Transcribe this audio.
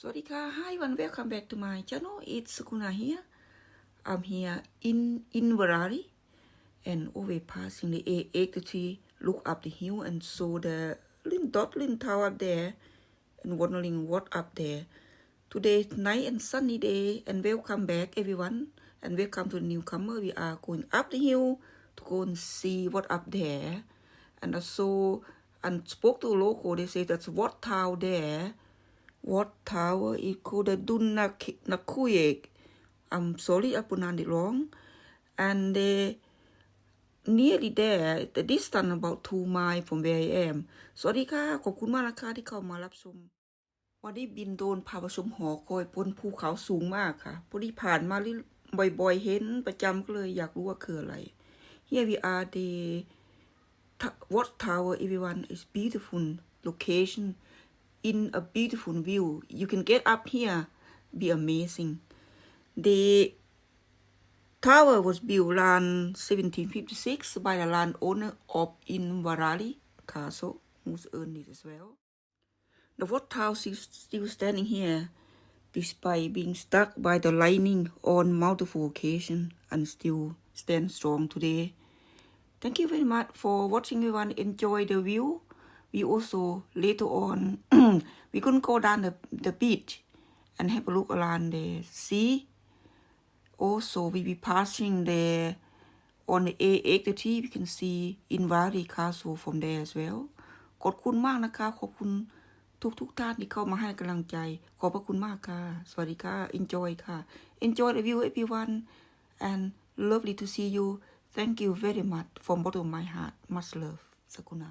Swadika, hi and welcome back to my channel. It's Sakuna here. I'm here in Inveraray and over passing the A83, look up the hill and saw the little tower up there and wondering what up there. Today's nice and sunny day and welcome back everyone and welcome to the newcomer. We are going up the hill to go and see what up there. And I saw and spoke to a local, they say that's what tower there. What tower is called the DUN NA CUAICHE. I'm sorry I pronounced it wrong. And they nearly there, the distance about 2 miles from where I am. สวัสดีค่ะขอบคุณมากนะคะที่เข้ามารับชมวันนี้บินโดรนพาไปชมหอคอยบนภูเขาสูงมากค่ะพอดีผ่านมาบ่อยๆเห็นประจำก็เลยอยากรู้ว่าคืออะไร Here we are the watch tower everyone is beautiful location in a beautiful view. You can get up here, be amazing. The tower was built around 1756 by the landowner of Inveraray Castle, who's earned it as well. The watch tower is still standing here, despite being struck by the lightning on multiple occasions, and still stands strong today. Thank you very much for watching everyone. Enjoy the view. We also later on we couldn't go down the beach and have a look around the sea. Also we be passing there on the A83. We can see Inveraray Castle from there as well. ขอบคุณมากนะคะขอบคุณทุกท่านที่เข้ามาให้กำลังใจขอบพระคุณมากค่ะสวัสดีค่ะ enjoy ค่ะ enjoy the view everyone and lovely to see you. Thank you very much from bottom of my heart. Much love. Sakuna.